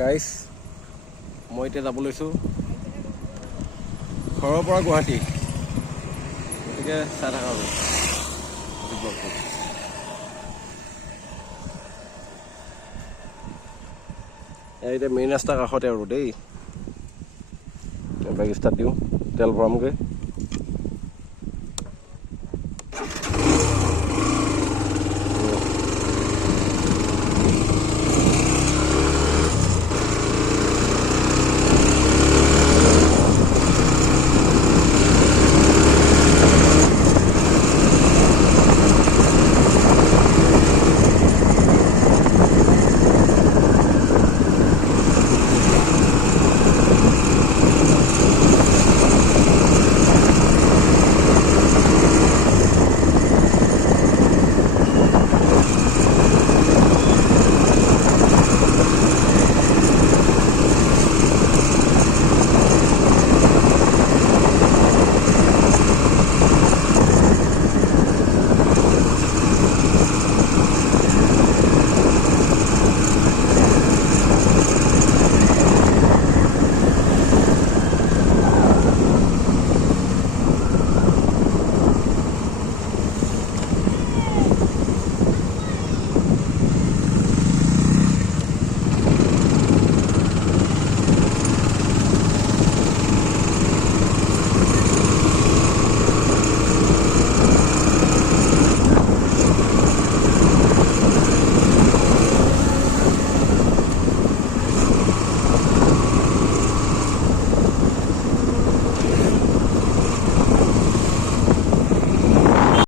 গাইছ মই এতিয়া যাব লৈছোঁ ঘৰৰ পৰা গুৱাহাটী, গতিকে চাই থাকা আৰু ব্লগটো। এতিয়া মেইন ৰাস্তাৰ কাষতে আৰু দেই, বাইক ষ্টাৰ্ট দিওঁ, তেল ভৰামগৈ।